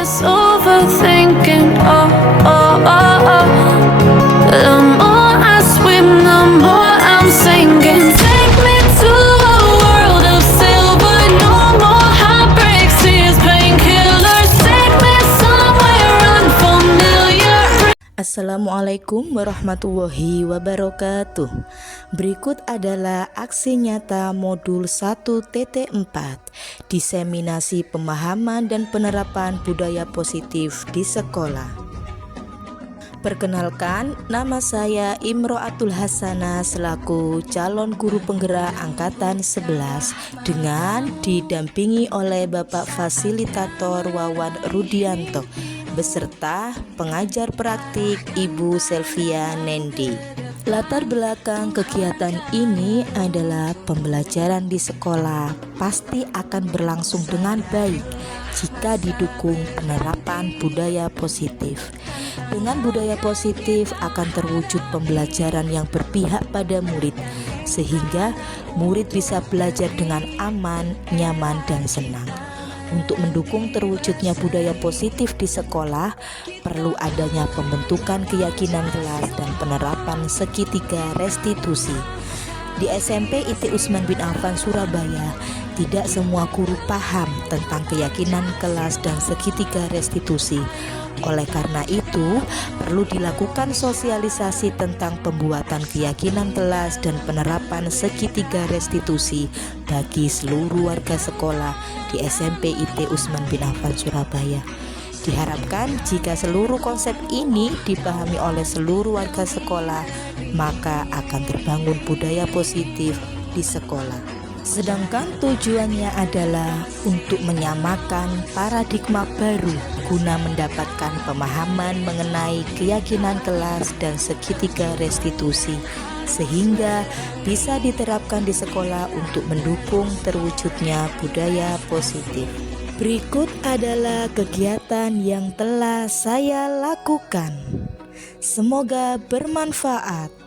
this overthinking. Oh, oh, oh, oh. The more I swim, the more I'm sinking. Take me to a world of silver. No more heartbreaks, tears, painkillers. Take me somewhere unfamiliar. Assalamualaikum warahmatullahi wabarakatuh. Berikut adalah aksi nyata modul 1.4 Diseminasi Pemahaman dan Penerapan Budaya Positif di Sekolah. Perkenalkan, nama saya Imro'atul Hasanah selaku calon guru penggerak angkatan 11 dengan didampingi oleh Bapak Fasilitator Wawan Rudianto beserta pengajar praktik Ibu Selvia Nendi. Latar belakang kegiatan ini adalah pembelajaran di sekolah pasti akan berlangsung dengan baik jika didukung penerapan budaya positif. Dengan budaya positif akan terwujud pembelajaran yang berpihak pada murid, sehingga murid bisa belajar dengan aman, nyaman, dan senang. Untuk mendukung terwujudnya budaya positif di sekolah, perlu adanya pembentukan keyakinan kelas dan penerapan segitiga restitusi. Di SMP IT Usman bin Affan Surabaya, tidak semua guru paham tentang keyakinan kelas dan segitiga restitusi. Oleh karena itu, perlu dilakukan sosialisasi tentang pembuatan keyakinan kelas dan penerapan segitiga restitusi bagi seluruh warga sekolah di SMP IT Usman bin Affan Surabaya. Diharapkan jika seluruh konsep ini dipahami oleh seluruh warga sekolah, maka akan terbangun budaya positif di sekolah. Sedangkan tujuannya adalah untuk menyamakan paradigma baru guna mendapatkan pemahaman mengenai keyakinan kelas dan segitiga restitusi, sehingga bisa diterapkan di sekolah untuk mendukung terwujudnya budaya positif. Berikut adalah kegiatan yang telah saya lakukan. Semoga bermanfaat.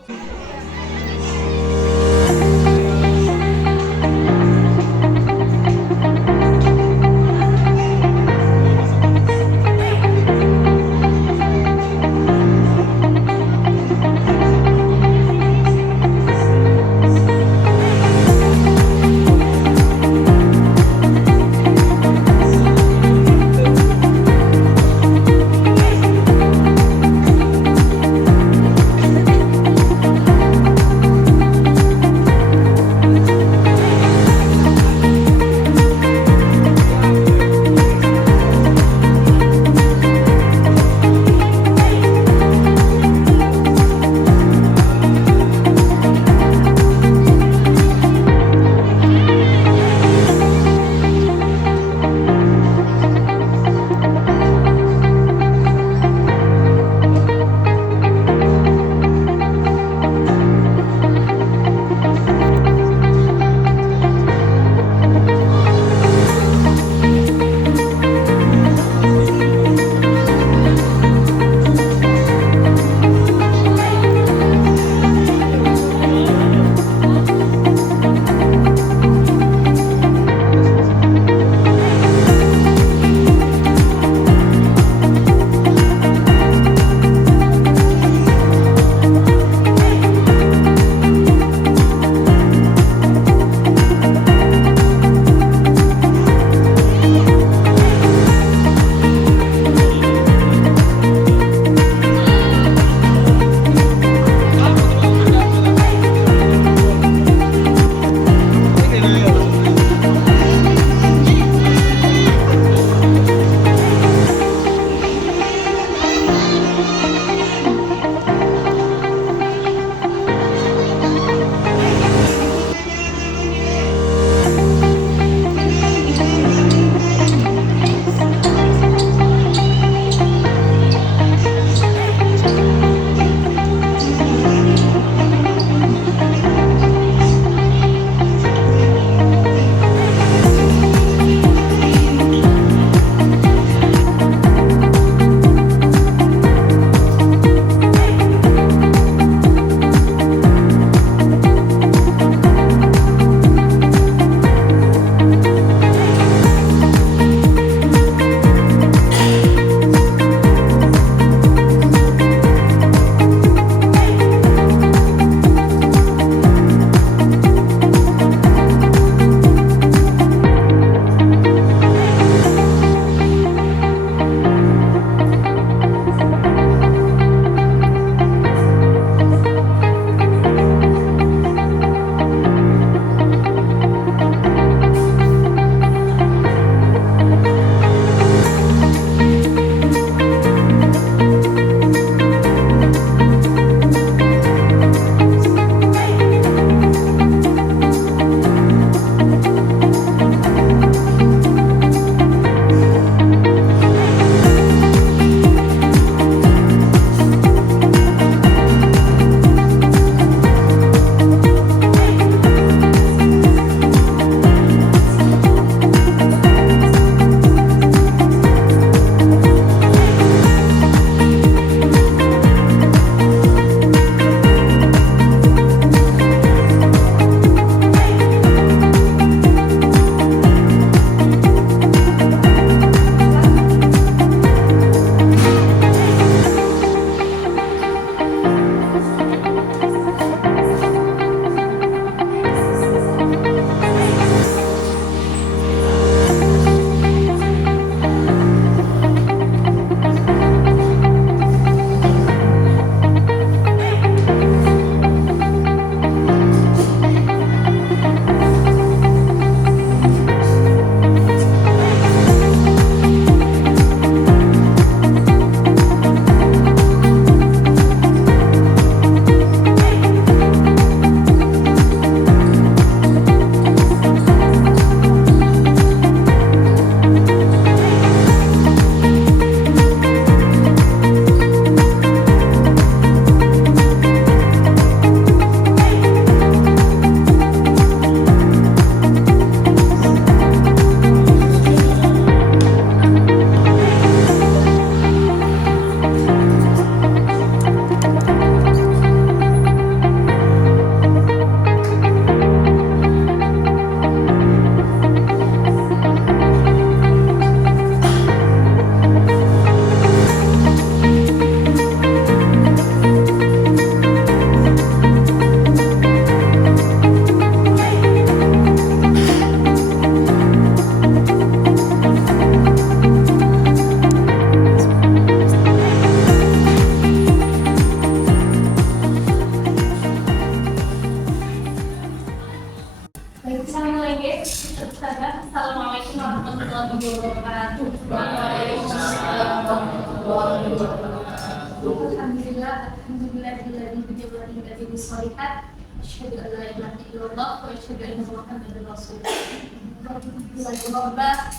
salihati wa salihat. Asyhadu an la ilaha illallah wa asyhadu anna Muhammadar Rasulullah.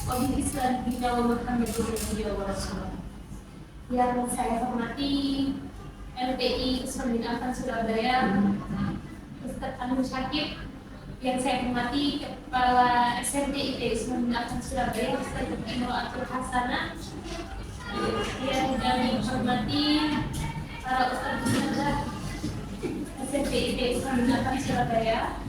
Wa bil Islam dina wa Muhammadar nabiyyu wa rasulullah. Yang saya hormati LPI Usman bin Affan Surabaya, Ustaz Anwar Syakib. Yang saya hormati Kepala SMT IT Usman bin Affan Surabaya, Ustaz Imro'atul Hasanah. Yang kami hormati para ustaz-ustazah SMT IT Usman bin Affan Surabaya.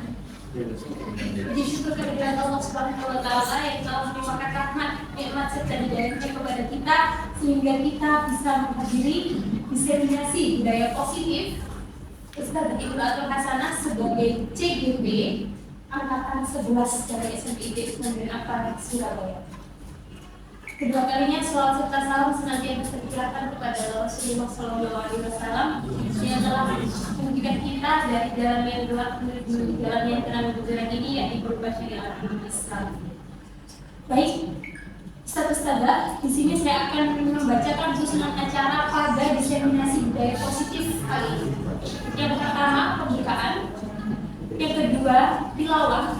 Puji syukur kehadirat Allah Subhanahu wa Ta'ala yang telah melimpahkan rahmat, nikmat serta hidayahnya kepada kita sehingga kita bisa menghadiri diseminasi budaya positif Ustaz Imro'atul Hasanah sebagai CGP angkatan 11 dari SMT Usman bin Affan Surabaya. Kedua kalinya selawat serta salam senantiasa tercurahkan kepada Rasulullah SAW yang telah menunjukkan kita dari jalan yang gelap menuju jalan yang terang benderang ini, yakni berupa syariat Islam. Baik, Ustaz-ustazah, di sini saya akan membacakan susunan acara pada diseminasi budaya positif kali ini. Yang pertama pembukaan, yang kedua tilawah,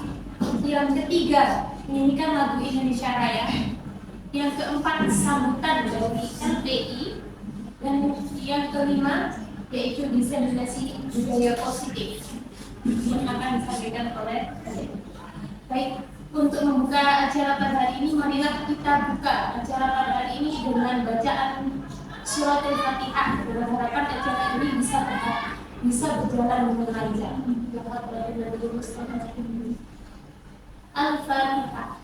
yang ketiga menyanyikan lagu Indonesia Raya, yang keempat sambutan dari LPI, dan yang kelima yaitu diseminasi budaya positif yang akan disampaikan oleh baik. Untuk membuka acara pada hari ini, marilah kita buka acara pada hari ini dengan bacaan surat Al-Fatihah. Dengan harapan acara ini bisa berjalan dengan lancar. Al-Fatihah.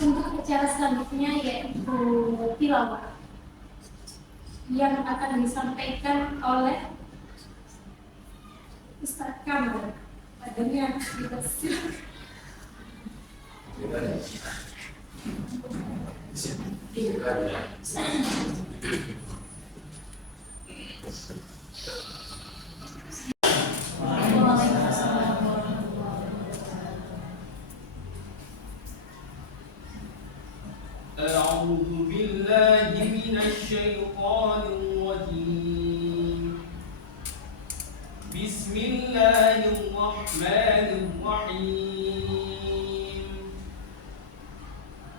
Untuk acara selanjutnya yaitu tilawah yang akan disampaikan oleh Ustaz Kamal. Adanya kita أعوذ بالله من الشيطان الرجيم. بسم الله الرحمن الرحيم.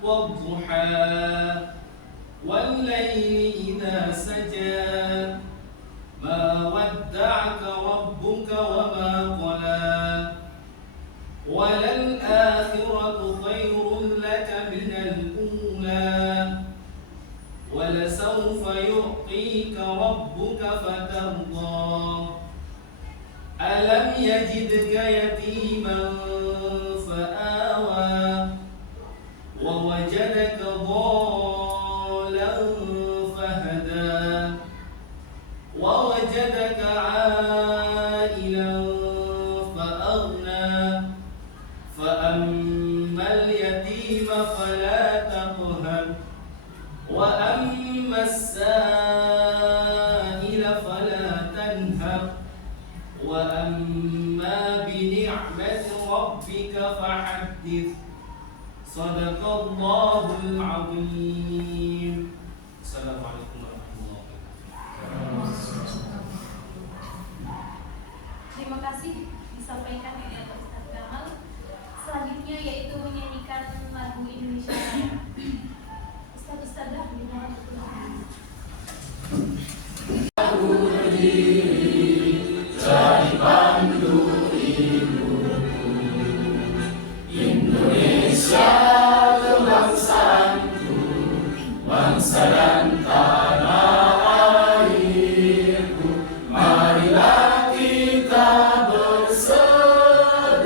والضحى والليل إذا سجى ما ودعك ربك وما قلى وللآخرة خير لك من الأولى ولسوف يعطيك ربك فترضى ألم يجدك يتيما فآوى ووجدك ضالا فهدى ووجدك عائلا فأغنى فأما اليتيم فلا تقهر وأما السائل فلا تنهر وأما بنعمة ربك فحدث. صدق الله العظيم. Assalamualaikum warahmatullahi wabarakatuh. terima kasih disampaikan oleh Ustaz Kamal. Selanjutnya yaitu menyanyikan lagu Indonesia Raya. Ustaz-ustazah dimohon untuk Marilah kita bersatu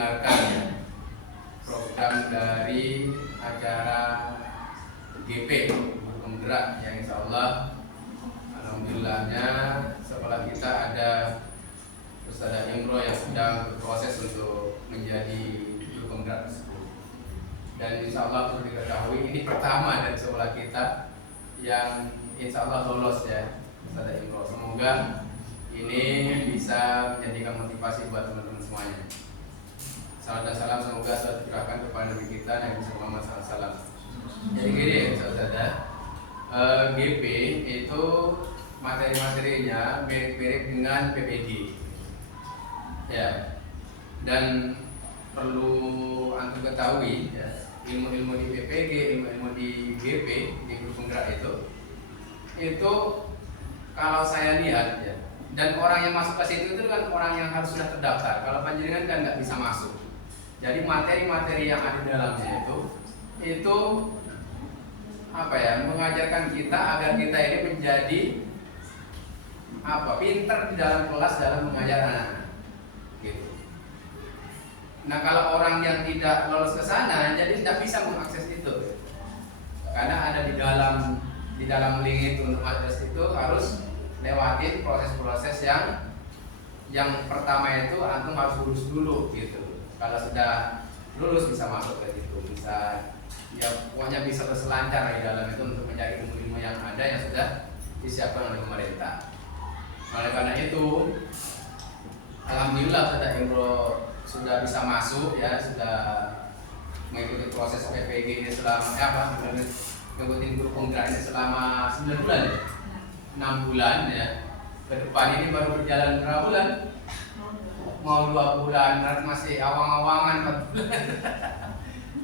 mendengarkan ya, program dari acara GP Penggerak yang insya Allah alhamdulillahnya sekolah kita ada Ustadzah Imro yang sedang berproses untuk menjadi guru penggerak tersebut. Dan insya Allah perlu diketahui ini pertama dari sekolah kita yang insya Allah lolos ya Ustadzah Imro. Semoga ini bisa menjadikan motivasi buat teman-teman semuanya. Salam dan salam semoga selalu tercurahkan kepada Nabi kita Nabi Muhammad SAW. Jadi gini Ustadzah, GP itu materi-materinya mirip-mirip dengan PPG ya, dan perlu antum ketahui ya, ilmu-ilmu di PPG, ilmu-ilmu di GP, di guru penggerak itu kalau saya lihat ya, dan orang yang masuk ke situ itu kan orang yang harus sudah terdaftar. Kalau panjenengan kan nggak bisa masuk. Jadi materi-materi yang ada di dalamnya itu apa ya, mengajarkan kita agar kita ini menjadi pinter di dalam kelas dalam mengajar anak-anak gitu. Nah kalau orang yang tidak lolos ke sana jadi tidak bisa mengakses itu karena ada di dalam link itu. Untuk akses itu harus lewatin proses-proses yang pertama itu antum harus lulus dulu gitu. Kalau sudah lulus bisa masuk ke situ, bisa ya pokoknya bisa berselancar di dalam itu untuk mencari ilmu-ilmu yang ada yang sudah disiapkan oleh pemerintah. Oleh karena itu, alhamdulillah Ustadzah Imro sudah bisa masuk ya, sudah mengikuti proses PPG ini selama mengikuti guru penggerak ini selama 9 bulan ya, 6 bulan ya. Ke depan ini baru berjalan berapa bulan? Mau 2 bulan, berarti masih awang-awangan 4 bulan.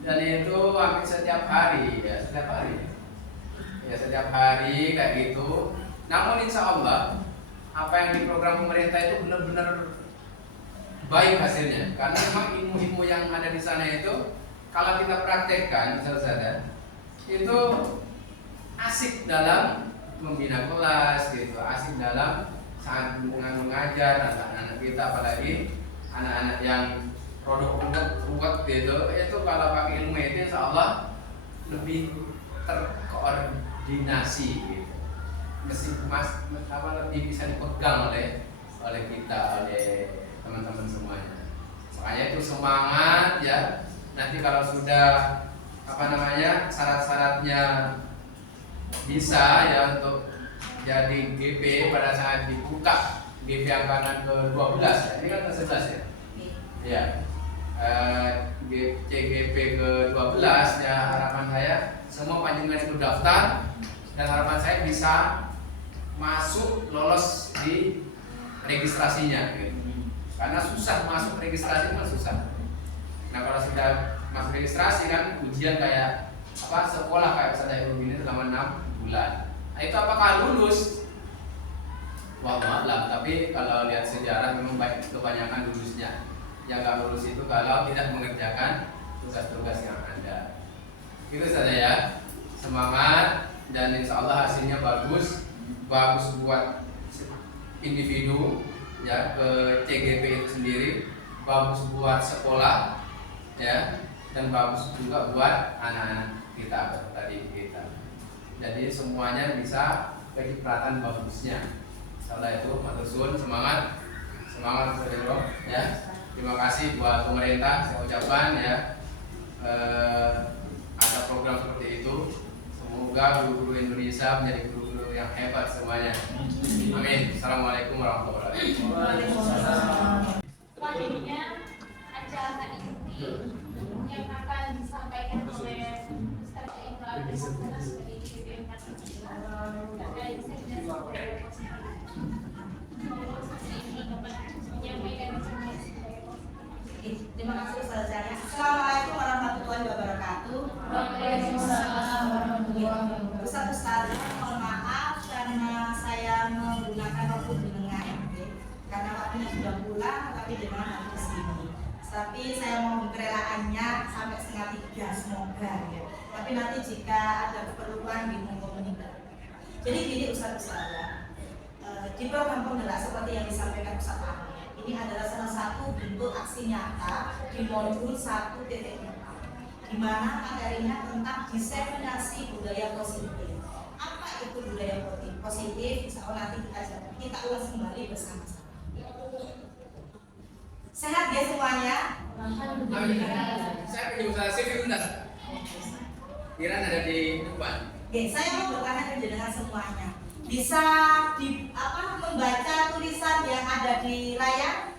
Dan itu hampir setiap hari ya, setiap hari kayak gitu. Namun insya Allah apa yang diprogram pemerintah itu benar-benar baik hasilnya, karena memang ilmu-ilmu yang ada di sana itu kalau kita praktekkan itu asik dalam membina kelas gitu, asik dalam saat mengajar anak-anak kita, apalagi anak-anak yang produk ruwet gitu, itu kalau pakai ilmu itu insya Allah lebih terkoordinasi gitu, lebih bisa dipegang oleh kita, oleh teman-teman semuanya. Makanya itu semangat ya. Nanti kalau sudah syarat-syaratnya bisa ya untuk jadi GP pada saat dibuka GP angkatan ke-12 ya. Ini kan ke-11 ya. Ya. CGP ke-12 ya, harapan saya semua panjenengan itu daftar dan harapan saya bisa masuk lolos di registrasinya gitu. Karena susah masuk registrasi kan susah. Nah kalau sudah masuk registrasi kan ujian kayak sekolah kayak Ustadzah Imro ini selama 6 bulan. Nah itu apakah lulus? Wallahualam, tapi kalau lihat sejarah memang kebanyakan lulusnya. Yang gak lulus itu kalau tidak mengerjakan tugas-tugas yang ada. Itu saja ya. Semangat dan insya Allah hasilnya bagus buat individu ya, ke CGP itu sendiri, bagus buat sekolah ya, dan bagus juga buat anak-anak kita, tadi kita. Jadi semuanya bisa kecipratan bagusnya. Insyaallah itu matur semangat Saudara ya. Terima kasih buat pemerintah, saya ucapkan ya, ada program seperti itu. Semoga guru-guru Indonesia menjadi guru-guru yang hebat semuanya. Amin. Assalamualaikum warahmatullahi wabarakatuh. Selanjutnya acara inti yang akan disampaikan oleh Ustadzah Imro sebagai GP 14 terkait sekdes menyampaikan Terima kasih Ustazah. Assalamualaikum warahmatullahi wabarakatuh. Waalaikumsalam warahmatullahi wabarakatuh. Ustaz, mohon maaf karena saya menggunakan waktu dengan karena waktunya sudah pulang, tapi dengan harus ke sini. Tapi saya mau kerelaannya sampai 2:30 semoga ya. Tapi nanti jika ada keperluan di komunitas. Jadi gini Ustazah, di program penggerak seperti yang disampaikan Ustaz Ahmad, ini adalah salah satu bentuk aksi nyata di modul 1.4, di mana materinya tentang diseminasi budaya positif. Apa itu budaya positif? Insya Allah nanti kita ulas kembali bersama-sama. Sehat ya semuanya? Saya punya usaha CV bentar. Kiran ada di depan. Oke, saya mau bertanya ke jenengan semuanya. Bisa membaca tulisan yang ada di layar?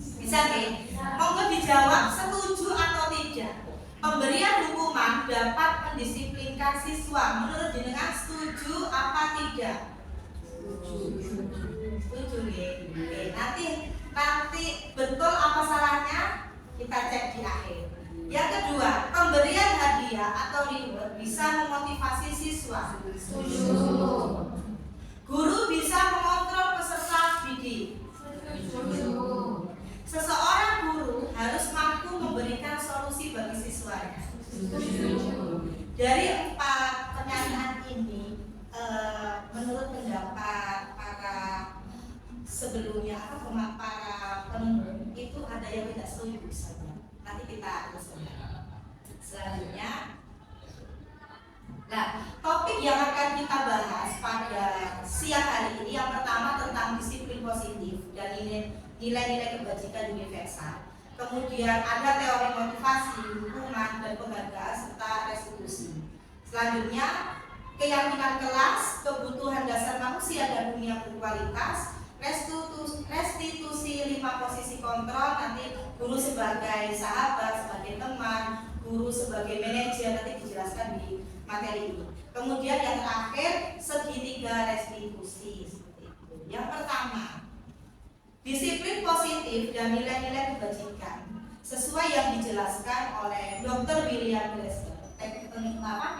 Bisa nih? Monggo dijawab setuju atau tidak. Pemberian hukuman dapat mendisiplinkan siswa. Menurut jenengan setuju apa tidak? Setuju ya. Oke, nanti betul apa salahnya kita cek di akhir. Yang kedua, pemberian hadiah atau reward bisa memotivasi siswa. Setuju. Guru bisa mengontrol peserta didik. Setuju. Seseorang guru harus mampu memberikan solusi bagi siswanya. Setuju. Dari 4 pernyataan ini, menurut pendapat para sebelumnya para penemuan itu ada yang tidak setuju saja. Nanti kita terus selanjutnya. Nah, topik yang akan kita bahas pada siang hari ini yang pertama tentang disiplin positif dan nilai-nilai kebajikan universal. Kemudian ada teori motivasi, hukuman dan penghargaan serta restitusi. Selanjutnya keyakinan kelas, kebutuhan dasar manusia dan dunia berkualitas, restitusi 5 posisi kontrol, nanti guru sebagai sahabat, sebagai teman, guru sebagai manajer, nanti dijelaskan di materi ini. Kemudian yang terakhir segitiga restitusi seperti itu. Yang pertama, disiplin positif dan nilai-nilai kebajikan sesuai yang dijelaskan oleh Dr. William Glasser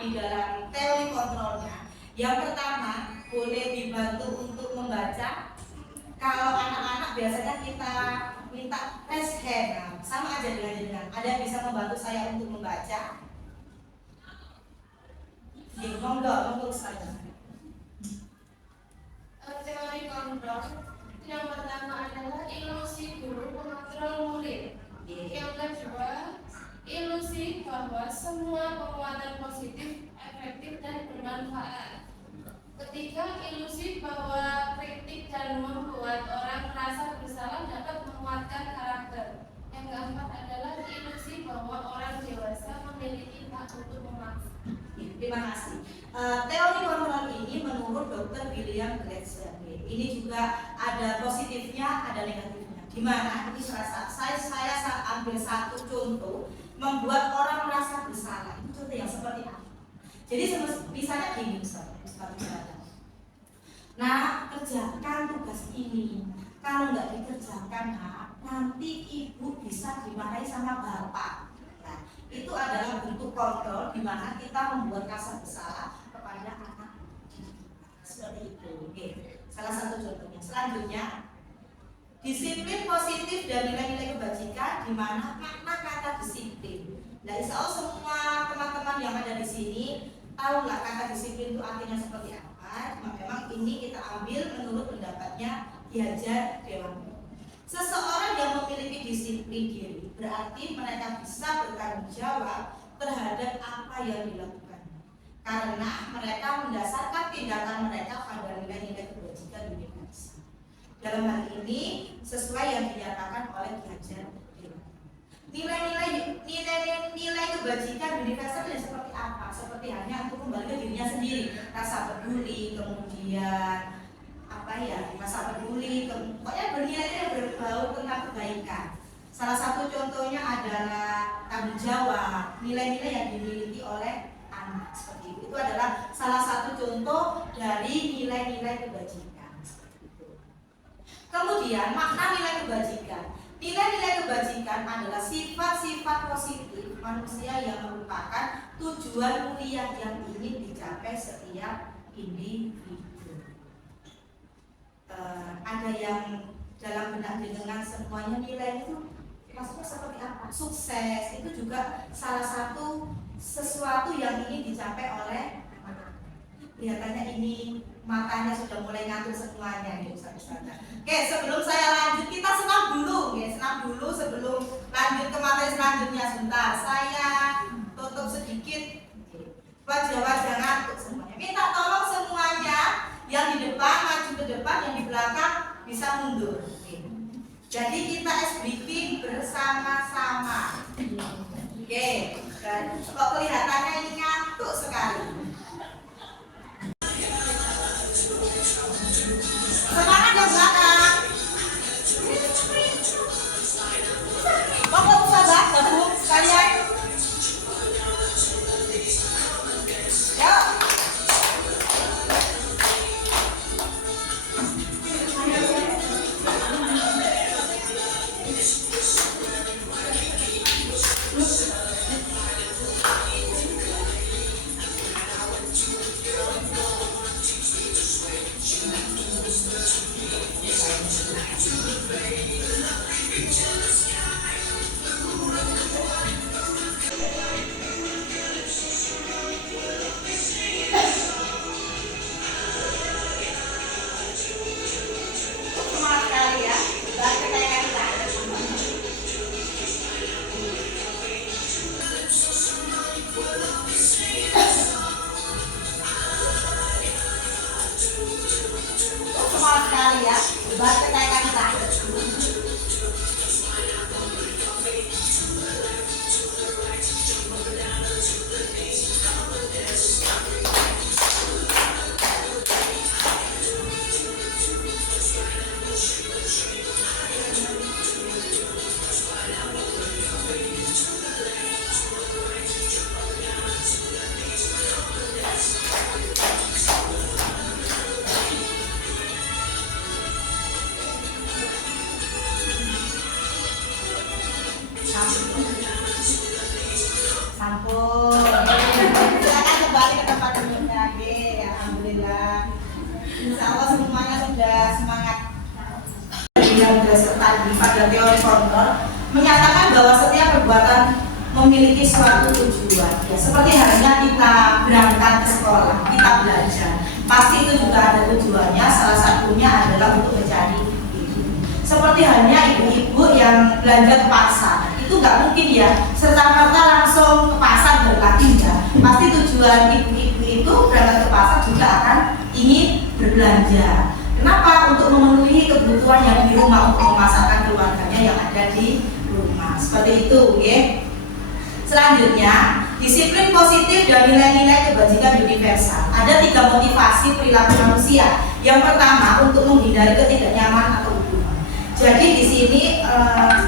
di dalam teori kontrolnya. Yang pertama, boleh dibantu untuk membaca. Kalau anak-anak biasanya kita minta raise hand, sama aja dengan ada yang bisa membantu saya untuk membaca. Monggo saja. Teori kontrol yang pertama adalah ilusi guru mengontrol murid. Yang kedua, ilusi bahwa semua penguatan positif efektif dan bermanfaat. Ketiga, ilusi bahwa kritik dan membuat orang merasa bersalah dapat menguatkan karakter. Yang keempat adalah ilusi bahwa orang dewasa memiliki hak untuk memaksa. Terima kasih. Teori kontrol ini menurut Dr. William Glasser. Ini juga ada positifnya, ada negatifnya. Di mana ini saya ambil satu contoh membuat orang merasa bersalah. Itu contoh yang seperti apa? Jadi misalnya gini, nah, kerjakan tugas ini. Kalau nggak dikerjakan, nanti ibu bisa dimarahi sama bapak. Nah, itu adalah bentuk kontrol di mana kita membuat rasa bersalah kepada anak. Seperti itu. Oke. Salah satu contohnya. Selanjutnya, disiplin positif dan nilai-nilai kebajikan di mana makna kata disiplin. Nah, insya Allah semua teman-teman yang ada di sini tahulah kata disiplin itu artinya seperti apa. Cuma memang ini kita ambil menurut pendapatnya Ki Hajar Dewantara. Seseorang yang memiliki disiplin diri berarti mereka bisa bertanggung jawab terhadap apa yang dilakukan, karena mereka mendasarkan tindakan mereka pada nilai-nilai kebajikan universal. Dalam hal ini sesuai yang dinyatakan oleh Ki Hajar Dewantara. Nilai kebajikan universal itu seperti apa? Seperti hanya untuk kembali ke dirinya sendiri, rasa peduli, kemudian rasa peduli, pokoknya bernilai yang berbau tentang kebaikan. Salah satu contohnya adalah tanggung jawab, nilai-nilai yang dimiliki oleh anak seperti itu. Itu adalah salah satu contoh dari nilai-nilai kebajikan. Kemudian makna nilai kebajikan. Nilai-nilai kebajikan adalah sifat-sifat positif manusia yang merupakan tujuan mulia yang ingin dicapai setiap individu. Ada yang dalam benak jenengan semuanya nilai itu maksudnya seperti apa? Sukses itu juga salah satu sesuatu yang ingin dicapai oleh anak. Kelihatannya ini matanya sudah mulai ngantuk semuanya nih Ustaz-Ustazah. Oke, sebelum saya lanjut kita senam dulu, ya, senam dulu sebelum lanjut ke materi selanjutnya. Sebentar, saya tutup sedikit wajah-wajah ngantuk semuanya. Minta tolong semuanya yang di depan maju ke depan, yang di belakang bisa mundur. Jadi kita SBP bersama-sama. Oke, dan kok kelihatannya ini ngantuk sekali. Semangat yang belakang. Monggo Ustazah gabung sekalian. Yuk. Semangat sekali ya. Baca kayak kita. Semangat sekali ya. Baca kayak kita. Sampun. Silakan kembali ke tempat duduknya. Oke, alhamdulillah. Insya Allah semuanya sudah semangat. Yang berdasarkan pada teori kontrol menyatakan bahwa setiap perbuatan memiliki suatu tujuan. Ya, seperti halnya kita berangkat ke sekolah, kita belajar. Pasti itu juga ada tujuannya. Salah satunya adalah untuk mencari hidup. Seperti halnya ibu-ibu yang belanja ke pasar. Itu nggak mungkin ya serta-merta langsung ke pasar berlatih ya. Pasti tujuan ibu-ibu itu berangkat ke pasar juga akan ingin berbelanja. Kenapa? Untuk memenuhi kebutuhan yang di rumah, untuk memasakkan keluarganya yang ada di rumah. Seperti itu, ya. Selanjutnya, disiplin positif dan nilai-nilai kebajikan universal. Ada 3 motivasi perilaku manusia. Yang pertama, untuk menghindari ketidaknyamanan atau hubungan. Jadi di sini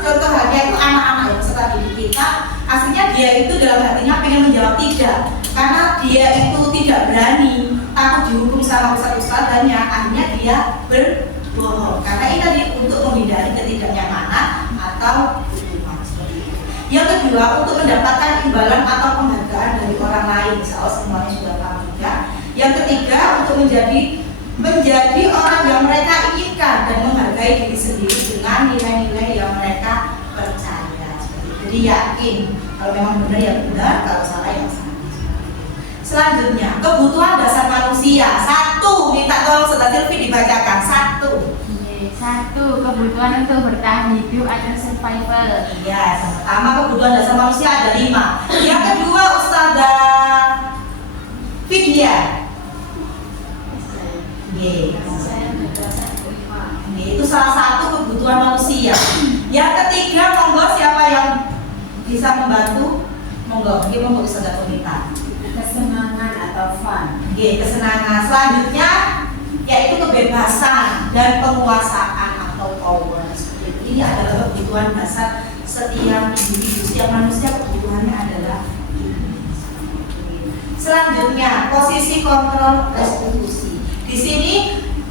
contoh halnya itu anak-anak yang peserta didik kita, aslinya dia itu dalam hatinya pengen menjawab tidak, karena dia itu tidak berani, takut dihukum sama ustadz-ustadzanya, akhirnya dia berbohong. Karena ini tadi untuk menghindari ketidaknyamanan atau hubungan seperti itu. Yang kedua, untuk mendapatkan imbalan atau penghargaan dari orang lain, insya Allah semuanya sudah tahu juga. Yang ketiga, untuk menjadi orang yang mereka inginkan dan menghargai diri sendiri dengan nilai-nilai yang mereka percaya. Jadi yakin kalau memang benar ya benar, kalau salah ya salah. Selanjutnya, kebutuhan dasar manusia. 1, minta tolong Ustazah Silvi dibacakan. 1. 1. Kebutuhan untuk bertahan hidup atau survival. Iya, yang pertama kebutuhan dasar manusia ada 5. Yang kedua Ustazah Vidya. Itu salah satu kebutuhan manusia. Yang ketiga, monggo siapa yang bisa membantu? Monggo, monggo Ustazah Tomita. Kesenangan atau fun. Kesenangan. Selanjutnya yaitu kebebasan dan penguasaan atau power. Seperti ini adalah kebutuhan dasar setiap individu, setiap manusia kebutuhannya adalah ini. Selanjutnya, posisi kontrol restitusi. Di sini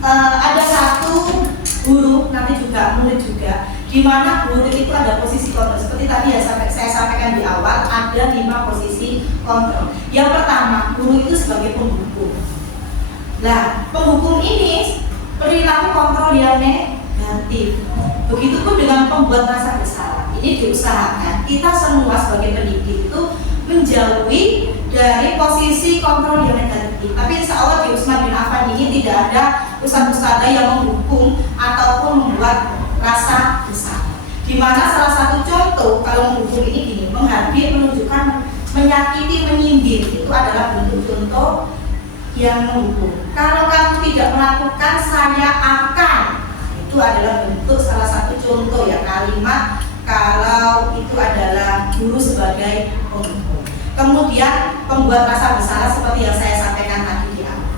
ada satu huruf, nanti juga murid juga, di mana huruf itu ada posisi kontrol. Seperti tadi ya saya sampaikan di awal, ada 5 posisi kontrol. Yang pertama, huruf itu sebagai penghukum. Nah, penghukum ini perilaku kontrol yang negatif. Begitupun dengan pembuat rasa bersalah. Ini diusahakan kita semua sebagai pendidik itu menjauhi dari posisi kontrol yang negatif. Tapi insya Allah di Utsman bin Affan ini tidak ada ustadz-ustadzah yang menghukum ataupun membuat rasa bersalah. Dimana salah satu contoh kalau menghukum ini gini, menghardik, menunjukkan, menyakiti, menyindir, itu adalah bentuk contoh yang menghukum. Kalau kamu tidak melakukan, saya akan, itu adalah bentuk salah satu contoh ya, kalimat kalau itu adalah guru sebagai penghukum. Kemudian pembuat rasa bersalah seperti yang saya sampaikan tadi di awal.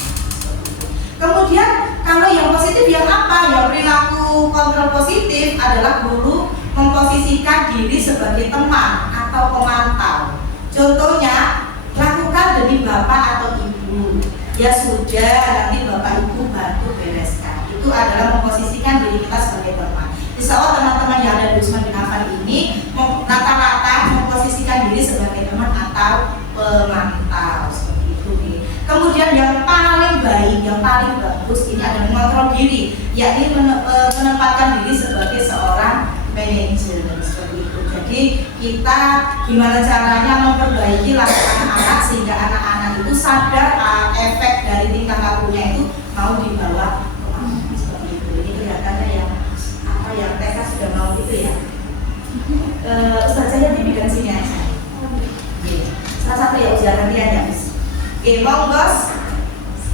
Kemudian kalau yang positif yang apa? Yang perilaku kontrol positif adalah guru memposisikan diri sebagai teman atau pemantau. Contohnya, lakukan demi bapak atau ibu. Ya sudah, nanti bapak ibu bantu bereskan. Itu adalah memposisikan diri kita sebagai teman. Insya Allah teman-teman yang ada di Utsman bin Affan ini rata-rata memposisikan diri sebagai teman atau pemantau seperti itu. Kemudian yang paling baik, yang paling bagus ini adalah mengontrol diri, yakni menempatkan diri sebagai seorang manajer seperti itu. Jadi kita gimana caranya memperbaiki laku anak-anak sehingga anak-anak itu sadar efek dari tingkah lakunya itu mau dibawa kemana seperti itu. Ini kelihatannya yang TK sudah mau itu ya. Ustaz saya di bidang sini aja. Salah satu ya ujian nantian ya Miss. Mau bos,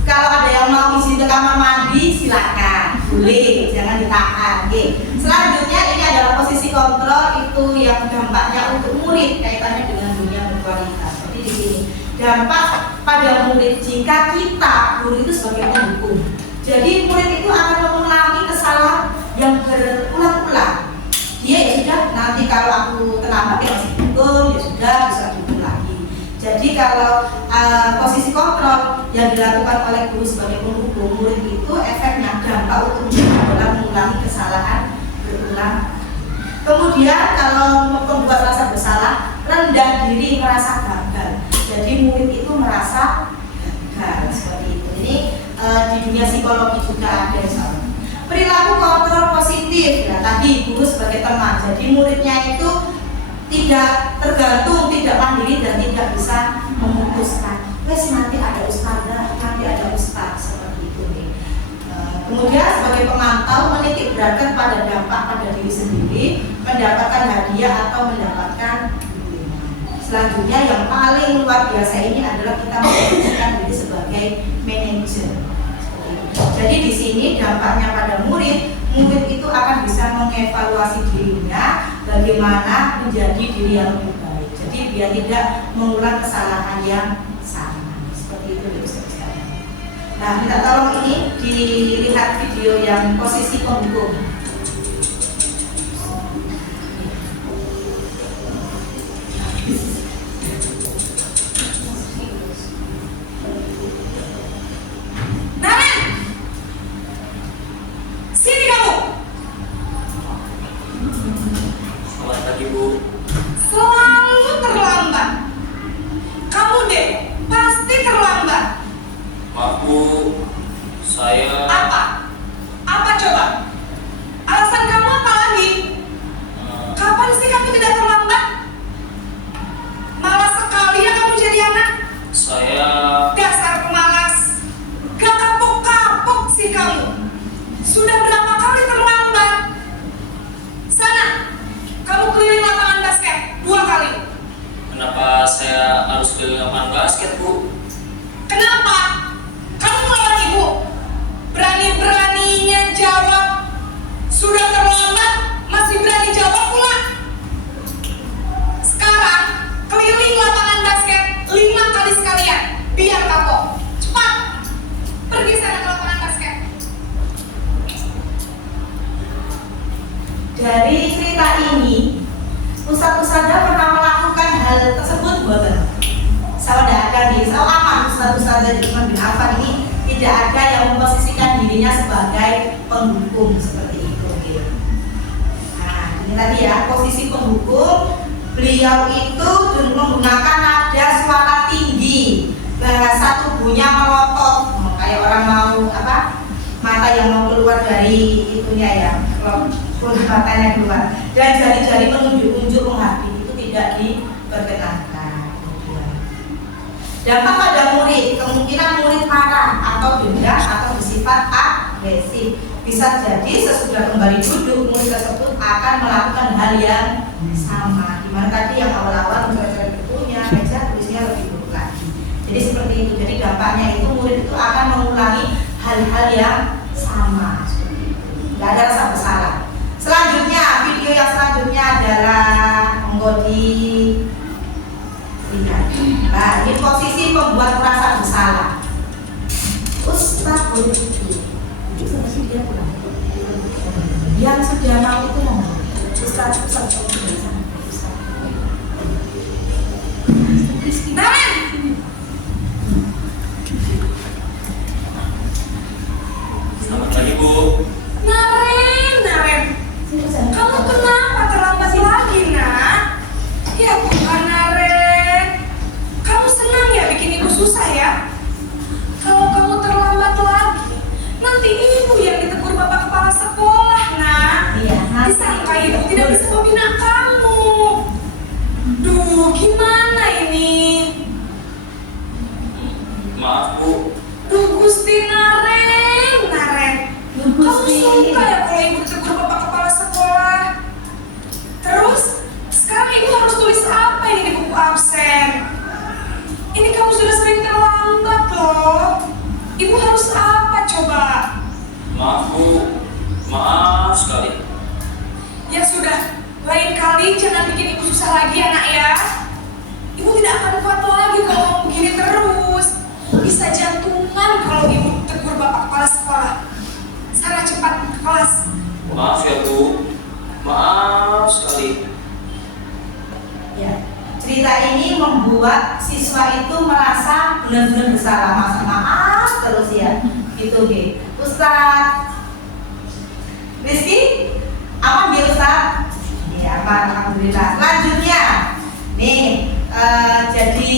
kalau ada yang mau izin ke kamar mandi silakan, boleh, jangan ditahan. Selanjutnya ini adalah posisi kontrol itu yang dampaknya untuk murid kaitannya dengan dunia berkualitas. Seperti di sini dampak pada murid jika kita guru itu sebagai penghukum. Jadi murid itu akan mengulangi kesalahan yang berulang-ulang. Dia ya sudah, nanti kalau aku terlambat ya masih hukum, ya sudah bisa dihukum lagi. Jadi kalau posisi kontrol yang dilakukan oleh guru sebagai penghukum, murid itu efeknya dampak untuk adalah mengulangi kesalahan berulang. Kemudian kalau membuat rasa bersalah, rendah diri, merasa gagal. Jadi murid itu merasa gagal seperti itu. Ini di dunia psikologi juga ada soal. Perilaku kontrol positif ya, tadi guru sebagai teman. Jadi muridnya itu tidak tergantung, tidak mandiri dan tidak bisa memutuskan. Wes nanti ada ustazah, nanti ada ustaz seperti itu nih. Kemudian sebagai pemantau menitik beratkan pada dampak pada diri sendiri, mendapatkan hadiah atau mendapatkan dukungan. Selanjutnya yang paling luar biasa ini adalah kita memposisikan diri sebagai manajer. Jadi di sini dampaknya pada murid itu akan bisa mengevaluasi dirinya bagaimana menjadi diri yang lebih baik. Jadi biar tidak mengulang kesalahan yang sama. Seperti itu bisa. Nah, minta tolong ini dilihat video yang posisi penghukum. Selalu terlambat. Kamu deh pasti terlambat. Maaf Bu, saya Apa coba? Alasan kamu apa lagi? Kapan sih kamu tidak terlambat? Malas sekali ya kamu jadi anak. saya Dasar pemalas. Gak kapok-kapok sih kamu. Sudah berapa kali terlambat? Sana, kamu keliling lapangan basket 2 kali. kenapa saya harus keliling lapangan basket Bu? Kenapa? Kamu melawan ibu. Berani-beraninya jawab. Sudah terlambat, masih berani jawab pula. Sekarang, keliling lapangan basket 5 kali sekalian. Biar kapok. Cepat. Pergi sana ke lapangan basket. Dari cerita ini, ustadz-ustadzah pernah melakukan hal tersebut bukan? Saya tidak ada nih, saya aman ustadz-ustadzah di Utsman bin Affan ini tidak ada yang memposisikan dirinya sebagai penghukum seperti itu. Gitu. Nah, ini tadi ya posisi penghukum. Beliau itu menggunakan nada suara tinggi, bahasa tubuhnya melotot, kayak orang mau mata yang mau keluar dari itunya ya. Kalau matanya keluar dan jari-jari menunjuk-unjuk menghadap itu tidak diperkenankan. Dampak pada murid, kemungkinan murid marah atau dendam atau bersifat agresif. Bisa jadi sesudah kembali duduk, murid tersebut akan melakukan hal yang sama. Dimana tadi yang awal-awal mencoret-coret bukunya, meja tulisnya lebih buruk lagi. Jadi seperti itu. Jadi dampaknya itu murid itu akan mengulangi hal-hal yang sama. Tidak ada rasa bersalah. Selanjutnya, video yang selanjutnya adalah monggo lihat. Nah, ini posisi pembuat merasa bersalah. Ustaz boleh duduk. Dia pulang. Yang sudah mau itu ngomong. Ustaz. Naren! Selamat pagi, Bu. Naren, kamu kenapa terlambat lagi, nak? Ya Tuhan, Naren, kamu senang ya bikin ibu susah ya? Kalau kamu terlambat lagi, nanti ibu yang ditegur bapak kepala sekolah, nak. Iya, nanti. Disangka ibu tidak bisa membina kamu. Duh, gimana ini? Maaf, Bu. Duh, Gusti Naren. Kamu suka ya kalau ibu tegur bapak kepala sekolah? Terus, sekarang ibu harus tulis apa ini di buku absen? Ini kamu sudah sering terlambat loh. Ibu harus apa coba? Maaf, Bu. Maaf sekali. Ya sudah, lain kali jangan bikin ibu susah lagi ya nak ya. Ibu tidak akan kuat lagi kalau kamu begini terus. Bisa jantungan kalau ibu tegur bapak kepala sekolah. Sana cepat ke kelas. Maaf ya, Bu. Maaf sekali. Ya. Cerita ini membuat siswa itu merasa benar-benar bersalah, masa maaf terus ya. Gitu, Ge. Ustaz Rizky, aman ya Ustaz? Ya, aman, alhamdulillah. Selanjutnya, nih, jadi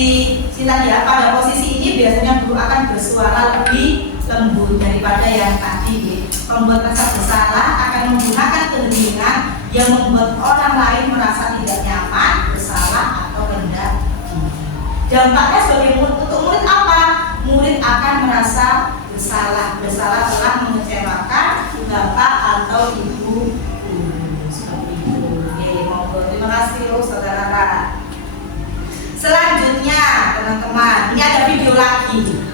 tadi ya, pada posisi ini biasanya guru akan bersuara lebih lembut daripada yang tadi. Ge. Pembuat rasa bersalah akan menggunakan keheningan yang membuat orang lain merasa tidak nyaman, bersalah atau rendah. Dampaknya sebagai murid, untuk murid apa? Murid akan merasa bersalah telah mengecewakan bapak atau ibu. Seperti itu. Oke, monggo. Terima kasih loh saudara. Selanjutnya, teman-teman, ini ada video lagi.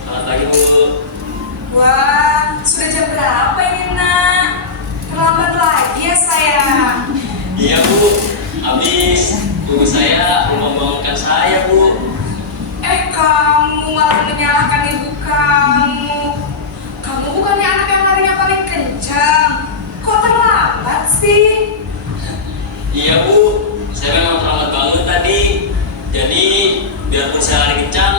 Selamat pagi, Bu. Wah, sudah jam berapa ini nak? Terlambat lagi ya sayang. Iya, Bu. Habis ibu saya membangunkan saya, Bu. Kamu malah menyalahkan ibu kamu. Kamu bukannya anak yang larinya paling kencang. Kok terlambat sih? Iya, Bu. Saya memang terlambat banget tadi. Jadi, biarpun saya lari kencang,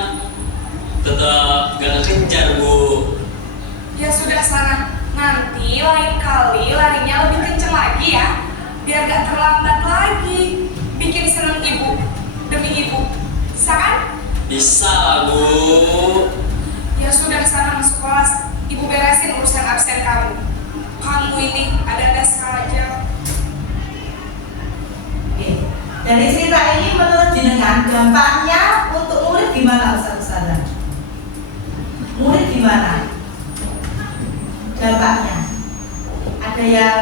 tetap gak kejar, Bu. Ya sudah sana. Nanti lain kali larinya lebih kencang lagi ya. Biar gak terlambat lagi. Bikin seneng ibu. Demi ibu. Bisa kan? Bisa, Bu. Ya sudah sana masuk kelas. Ibu beresin urusan absen kamu. Kamu ini ada saja. Oke. Dari cerita ini menurut jenengan dampaknya untuk murid gimana Ustaz? Murid gimana? Dampaknya? Ada yang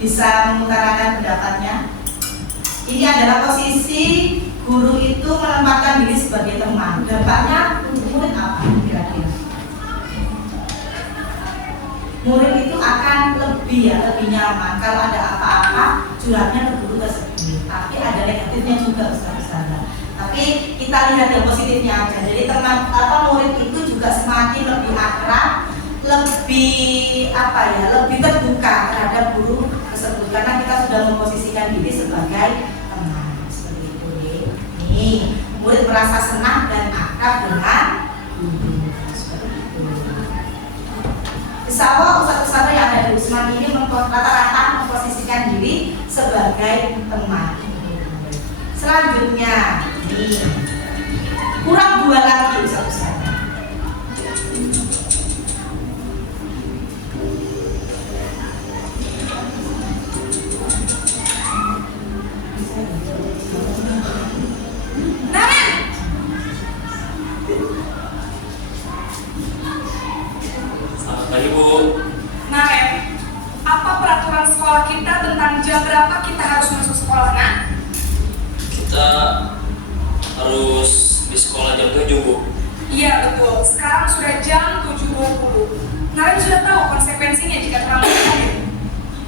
bisa mengutarakan pendapatnya? Ini adalah posisi guru itu menempatkan diri sebagai teman. Dampaknya untuk murid apa kira-kira? Murid itu akan lebih nyaman kalau ada apa-apa curhatnya ke guru tersebut. Tapi ada negatifnya juga Ustaz. Tapi kita lihat yang positifnya aja. Jadi murid itu juga semakin lebih akrab, lebih lebih terbuka terhadap guru tersebut karena kita sudah memposisikan diri sebagai teman. Seperti itu. Nih, murid merasa senang dan akrab dengan guru. Seperti itu. Insya ustaz-ustaz yang ada di Usman ini rata-rata memposisikan diri sebagai teman. Selanjutnya, ini kurang 2 lagi Ustaz. Selamat pagi Bu. Naren, apa peraturan sekolah kita tentang jam berapa kita harus masuk sekolah, Nak? Kita harus di sekolah jam 7 Bu. Iya betul, sekarang sudah jam 7.20. Naren sudah tahu konsekuensinya jika terlambat hadir.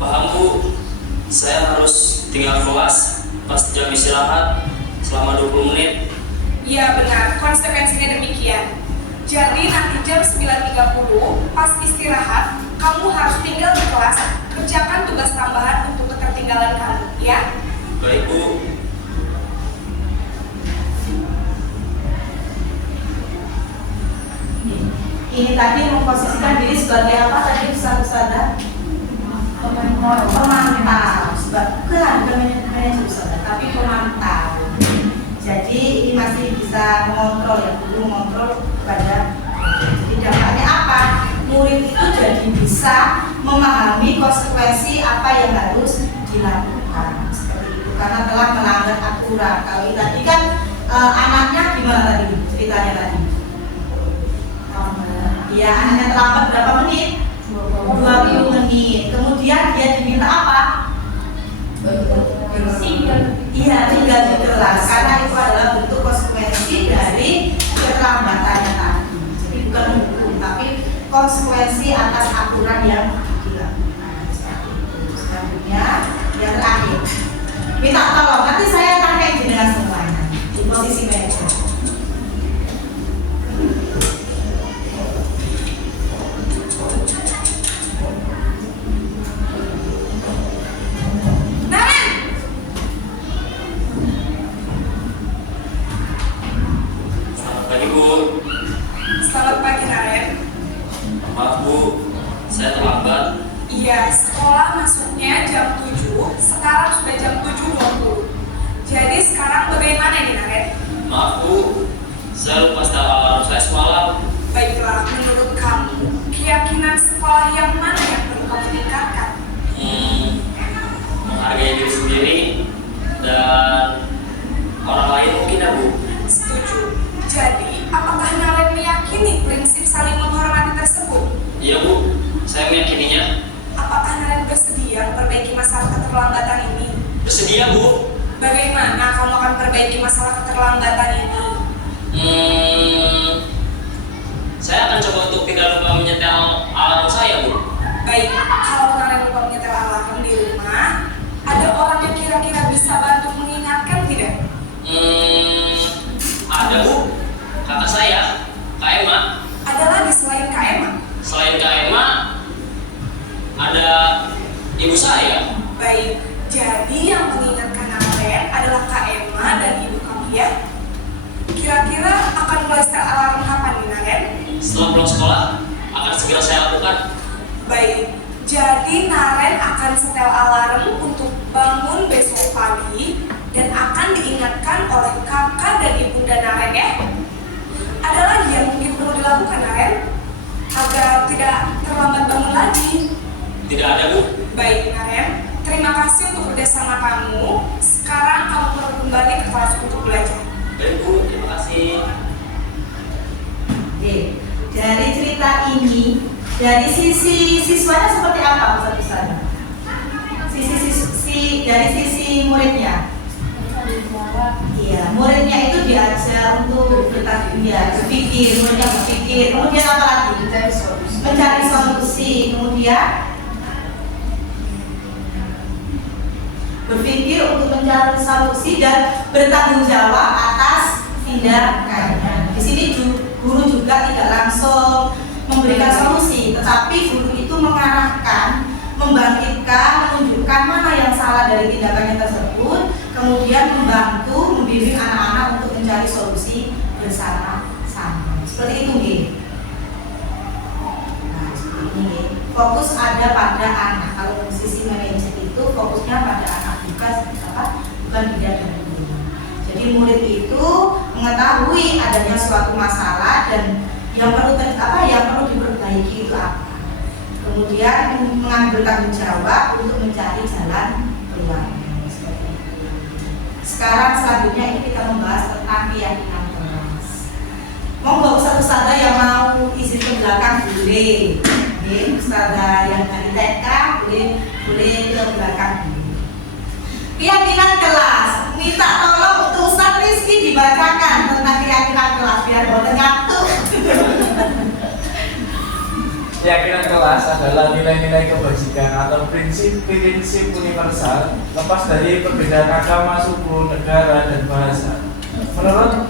Paham Bu, saya harus tinggal kelas pas jam istirahat selama 20 menit. Iya benar, konsekuensinya demikian. Jadi nanti jam 9.30 pas istirahat, kamu harus tinggal di kelas, kerjakan tugas tambahan untuk ketertinggalan kamu, ya? Baik Bu. Ini tadi memposisikan diri sebagai apa tadi Ustazah? Pemantau. Bukan manajer Ustazah, tapi pemantau. Jadi ini masih bisa mengontrol ya, guru mengontrol kepada. Jadi dampaknya apa? Murid itu jadi bisa memahami konsekuensi apa yang harus dilakukan seperti itu karena telah melanggar aturan. Kalau tadi kan anaknya gimana tadi ceritanya tadi? Ya, anaknya terlambat berapa menit? 20 menit. Kemudian dia diminta apa? Iya, tinggal di kelas. Karena itu adalah bentuk konsekuensi dari keterlambatannya tadi. Jadi bukan hukum, tapi konsekuensi atas aturan yang dilakukan. Selanjutnya, yang terakhir. Minta tolong, nanti saya tanya dengan semuanya di posisi manajer. Selamat pagi Naren. Maaf Bu, saya terlambat. Iya, sekolah masuknya jam 7, sekarang sudah jam 7.20. Jadi sekarang bagaimana nih Naren? Maaf Bu, saya lupa setel alarm saya semalam. Baiklah, menurut kamu, keyakinan sekolah yang mana yang perlu kamu tingkatkan? Menghargai diri sendiri dan orang lain mungkin ya Bu. Setuju. Jadi, apakah Naren meyakini prinsip saling menghormati tersebut? Iya Bu, saya meyakininya. Apakah Naren bersedia memperbaiki masalah keterlambatan ini? Bersedia Bu. Bagaimana kamu akan perbaiki masalah keterlambatan ini? Saya akan coba untuk tidak lupa menyetel alarm saya Bu. Baik, kalau Naren lupa menyetel alarm di rumah, ada orang yang kira-kira bisa bantu mengingatkan tidak? Ada Bu. Kakak saya, Kak Emma. Ada lagi selain Kak Emma? Selain Kak Emma, ada ibu saya. Baik, jadi yang mengingatkan Naren adalah Kak Emma dan ibu kamu ya? Kira-kira akan mulai setel alarm kapan nih Naren? Setelah pulang sekolah, akan segera saya lakukan. Baik, jadi Naren akan setel alarm untuk bangun besok pagi dan akan diingatkan oleh kakak dan ibunda Naren ya? Ada lagi yang mungkin perlu dilakukan Naren agar tidak terlambat bangun lagi? Tidak ada Bu. Baik Naren, terima kasih untuk kerjasama kamu. Sekarang kamu perlu kembali ke kelas untuk belajar. Baik Bu, terima kasih. Oke, dari cerita ini, dari sisi siswanya seperti apa Ustazah? Dari sisi muridnya. Iya, muridnya itu diajar untuk berpikir, muridnya berpikir. Kemudian apa lagi? Mencari solusi. Kemudian berpikir untuk mencari solusi dan bertanggung jawab atas tindakannya. Di sini guru juga tidak langsung memberikan solusi, tetapi guru itu mengarahkan, membangkitkan, menunjukkan mana yang salah dari tindakannya tersebut, kemudian membantu membimbing anak-anak untuk mencari solusi bersama-sama. Seperti itu, Nggih. Nah, seperti ini. Fokus ada pada anak. Kalau dari sisi manajer itu fokusnya pada anak, bukan tidak dari guru. Jadi murid itu mengetahui adanya suatu masalah dan yang perlu diperbaiki itu apa. Kemudian mengambil tanggung jawab untuk mencari jalan keluar. Sekarang selanjutnya ini kita membahas tentang keyakinan kelas. Monggo ustazah yang mau izin ke belakang boleh. Ustazah yang dari TK boleh ke belakang dulu. Keyakinan kelas. Minta tolong untuk Ustaz Rizky dibacakan tentang keyakinan kelas biar boten ngantuk. Keyakinan kelas adalah nilai-nilai kebajikan atau prinsip-prinsip universal lepas dari perbedaan agama, suku, negara, dan bahasa. Menurut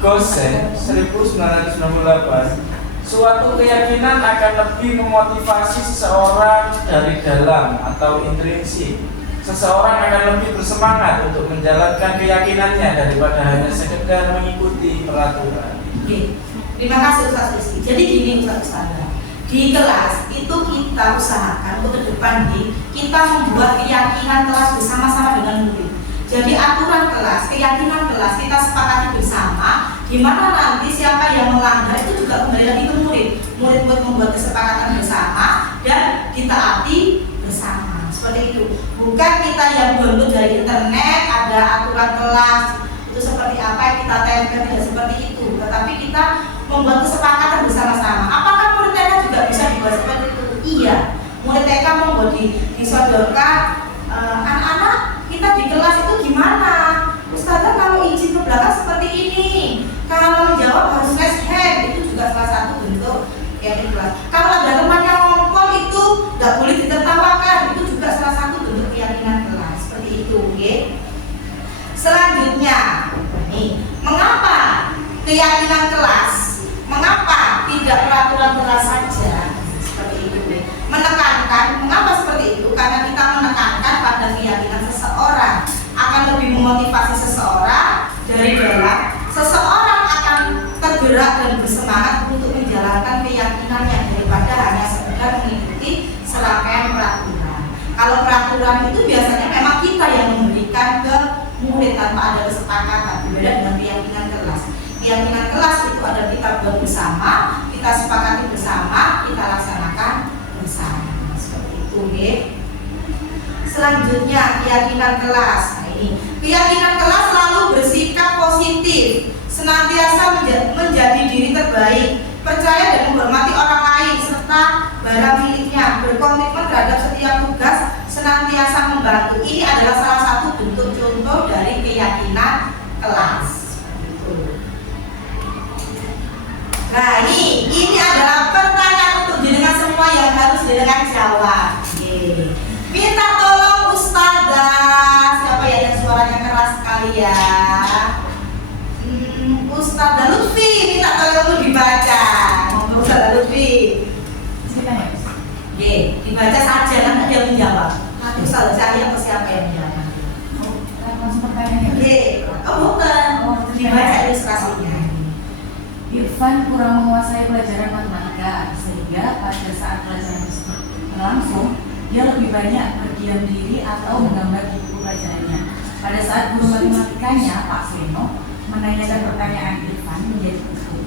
Gosen 1998, suatu keyakinan akan lebih memotivasi seseorang dari dalam atau intrinsik. Seseorang akan lebih bersemangat untuk menjalankan keyakinannya daripada hanya sekedar mengikuti peraturan. Oke, terima kasih Ustaz Rizky. Jadi gini Ustaz, di kelas itu kita usahakan untuk ke depan kita membuat keyakinan kelas bersama-sama dengan murid. Jadi aturan kelas, keyakinan kelas kita sepakati bersama, di mana nanti siapa yang melanggar itu juga kembali lagi ke murid. Murid membuat kesepakatan bersama dan kita taati bersama. Seperti itu. Bukan kita yang download dari internet ada aturan kelas itu seperti apa yang kita tempel, tidak seperti itu. Tetapi kita membuat kesepakatan bersama-sama. Apakah murid TK juga bisa dibuat seperti itu? Iya. Murid TK membuat disodorkan anak-anak kita di kelas itu gimana? Ustazah kalau izin ke belakang seperti ini. Kalau menjawab harus raise hand, itu juga salah satu bentuk keyakinan kelas. Kalau ada teman yang ngompol itu nggak boleh ditertawakan, itu juga salah satu bentuk keyakinan kelas. Seperti itu, oke? Selanjutnya, nih, mengapa keyakinan kelas? Mengapa tidak peraturan kelas saja? Seperti itu. Menekankan, mengapa seperti itu? Karena kita menekankan pada keyakinan seseorang akan lebih memotivasi seseorang dari dalam. Seseorang akan tergerak dan bersemangat untuk menjalankan keyakinannya daripada hanya sekedar mengikuti serangkaian peraturan. Kalau peraturan itu biasanya memang kita yang memberikan ke murid tanpa ada kesepakatan, berbeda dengan keyakinan kelas. Keyakinan kelas itu ada kita buat bersama, kita sepakati bersama, kita laksanakan bersama. Seperti itu, ya. Selanjutnya keyakinan kelas. Nah, ini keyakinan kelas selalu bersikap positif, senantiasa menjadi diri terbaik, percaya dan menghormati orang lain serta barang miliknya, berkomitmen terhadap setiap tugas, senantiasa membantu. Ini adalah salah satu bentuk contoh dari keyakinan kelas. Nah, ini adalah pertanyaan untuk jenengan semua yang harus jenengan jawab. Minta tolong Ustazah, siapa ya yang suaranya keras sekali ya? Ustazah Lutfi, minta tolong untuk dibaca. Ustazah Lutfi. Dibaca saja, nanti ada yang menjawab. Nanti Ustazah saya atau siapa yang menjawab? Langsung pertanyaannya. Bukan. Dibaca ilustrasinya. Irfan kurang menguasai pelajaran matematika sehingga pada saat pelajaran tersebut berlangsung dia lebih banyak berdiam diri atau menggambar di buku pelajarannya. Pada saat guru matematikanya Pak Seno menanyakan pertanyaan Irfan menjadi gugup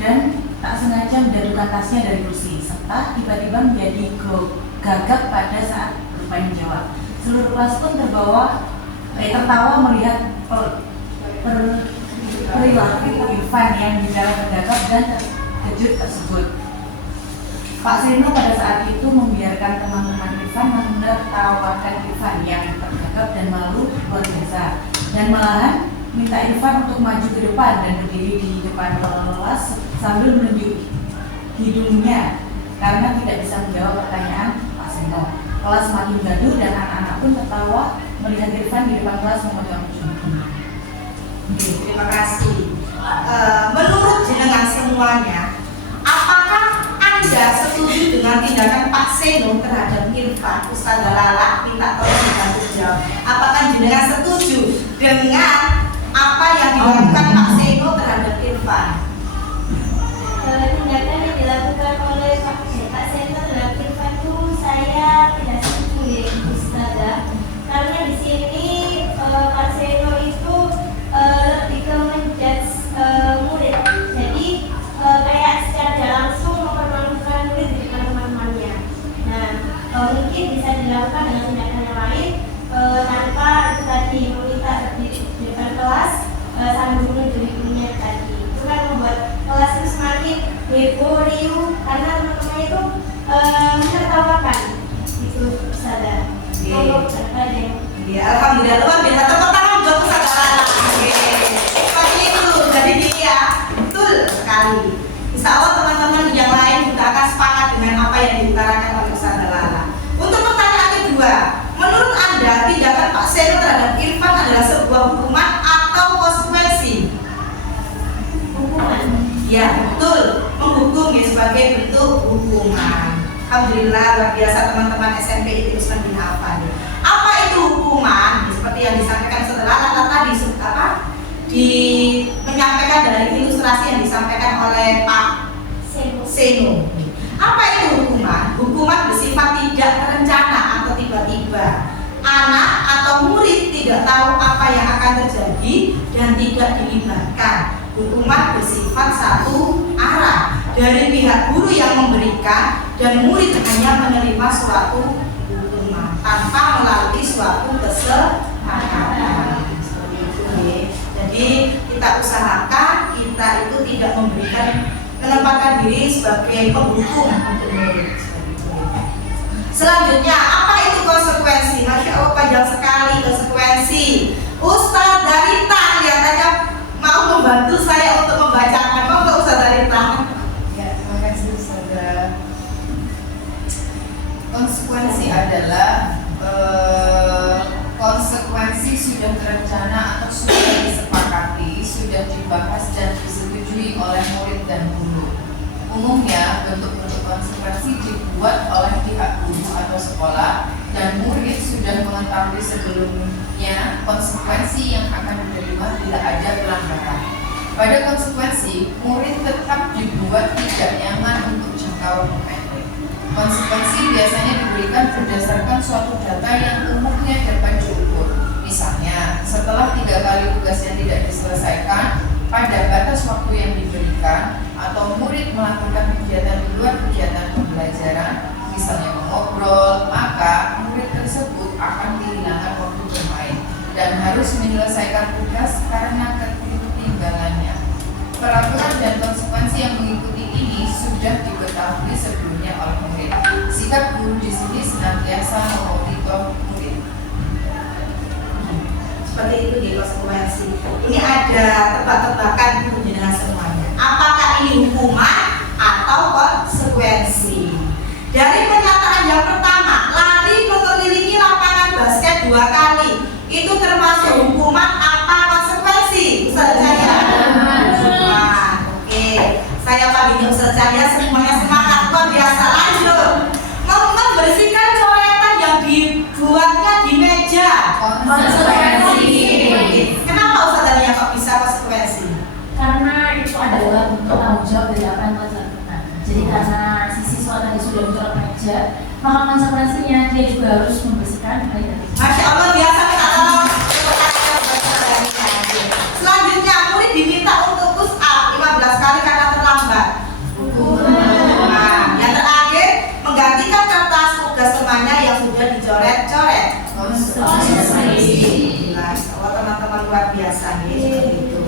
dan tak sengaja menjatuhkan tasnya dari kursi serta tiba-tiba menjadi gagap pada saat rupanya menjawab. Seluruh kelas pun tertawa melihat perilaku Irfan yang didalam tergagap dan terkejut tersebut. Pak Seno pada saat itu membiarkan teman-teman Irfan menertawakan Irfan yang tergagap dan malu luar biasa, dan malahan minta Irfan untuk maju ke depan dan berdiri di depan kelas sambil menunjuk hidungnya karena tidak bisa menjawab pertanyaan Pak Seno. Kelas makin gaduh dan anak-anak pun tertawa melihat Irfan di depan kelas memegang ujung. Terima kasih. Menurut jenengan semuanya, apakah Anda setuju dengan tindakan Pak Seno terhadap Irfan? Ustazah Lala minta tolong dibantu jawab. Apakah jenengan setuju dengan apa yang dilakukan Pak Seno terhadap Irfan? Tindakan yang dilakukan oleh Pak Seno terhadap Irfan itu saya tidak setuju ya Ustazah. Karena di sini Pak Seno itu sambil bunuh dirinya tadi. Itu kan membuat kelas itu semakin heboh, riuh, karena teman-teman itu menertawakan itu sadar. Kalau ada yang Alhamdulillah, luar biasa. Tepuk tangan buat Ustazah Lala. Seperti itu. Jadi dia betul sekali. Insya Allah teman-teman yang lain juga akan sepakat dengan apa yang diutarakan oleh Ustazah Lala. Untuk pertanyaan kedua, menurut Anda tindakan Pak Seno terhadap Irfan adalah sebuah hukuman atau konsekuensi? hukuman. Ya betul, menghukum ya sebagai bentuk hukuman. Alhamdulillah luar biasa teman-teman SMP itu Usman bin Affan. Apa itu hukuman? Seperti yang disampaikan setelah tadi menyampaikan dari ilustrasi yang disampaikan oleh Pak Seno. Apa itu hukuman? Hukuman bersifat tidak terencana atau tiba-tiba. Anak atau murid tidak tahu apa yang akan terjadi dan tidak dilibatkan. Hukuman bersifat satu arah dari pihak guru yang memberikan dan murid hanya menerima suatu hukuman tanpa melalui suatu kesepakatan. Seperti itu ya. Jadi kita usahakan kita itu tidak menempatkan diri sebagai penghukum untuk murid. Selanjutnya, apa itu konsekuensi? Masya Allah panjang sekali konsekuensi. Ustaz Darita kelihatannya mau membantu saya untuk membacakan. Mau Ustaz Darita? Ya, terima kasih Ustazah. Konsekuensi adalah konsekuensi sudah terencana atau sudah disepakati, sudah dibahas dan disetujui oleh murid dan guru. Umumnya bentuk-bentuk konsekuensi dibuat oleh pihak guru atau sekolah dan murid sudah mengetahui sebelumnya konsekuensi yang akan diterima bila ada pelanggaran. Pada konsekuensi, murid tetap dibuat tidak nyaman untuk jangka waktu pendek. Konsekuensi biasanya diberikan berdasarkan suatu data yang umumnya dapat diukur. Misalnya, setelah 3 kali tugas yang tidak diselesaikan pada batas waktu yang diberikan, atau murid melakukan kegiatan di luar kegiatan pembelajaran, misalnya mengobrol, maka murid tersebut akan kehilangan waktu bermain dan harus menyelesaikan tugas karena ketinggalannya. Peraturan dan konsekuensi yang mengikuti ini sudah diketahui sebelumnya oleh murid. Sikap guru di sini senantiasa memonitor murid. Seperti itu di konsekuensi. Ini ada tebak-tebakan untuk jenengan semuanya. Apakah ini hukuman atau konsekuensi? Dari pernyataan yang pertama, lari mengelilingi lapangan basket 2 kali, itu termasuk hukuman apa konsekuensi? Ustaz Cahya? Hukuman. Oke, saya Pak Ustaz Cahya semuanya semangat, luar biasa. Lanjut, membersihkan coretan yang dibuatnya di meja. Konsekuensi. Kenapa Ustaz Cahya kok bisa konsekuensi? Karena itu adalah bentuk tanggung jawab dari apa yang telah dilakukan. Jadi karena si siswa tadi sudah mencolok meja, maka konsekuensinya dia juga harus membersihkan meja. Masya Allah, biasa kita tolong. Selanjutnya, murid diminta untuk push up 15 kali karena terlambat. Nah, yang terakhir, menggantikan kertas tugas temannya yang sudah dicoret-coret. Kalau teman-teman luar biasa nih, seperti itu.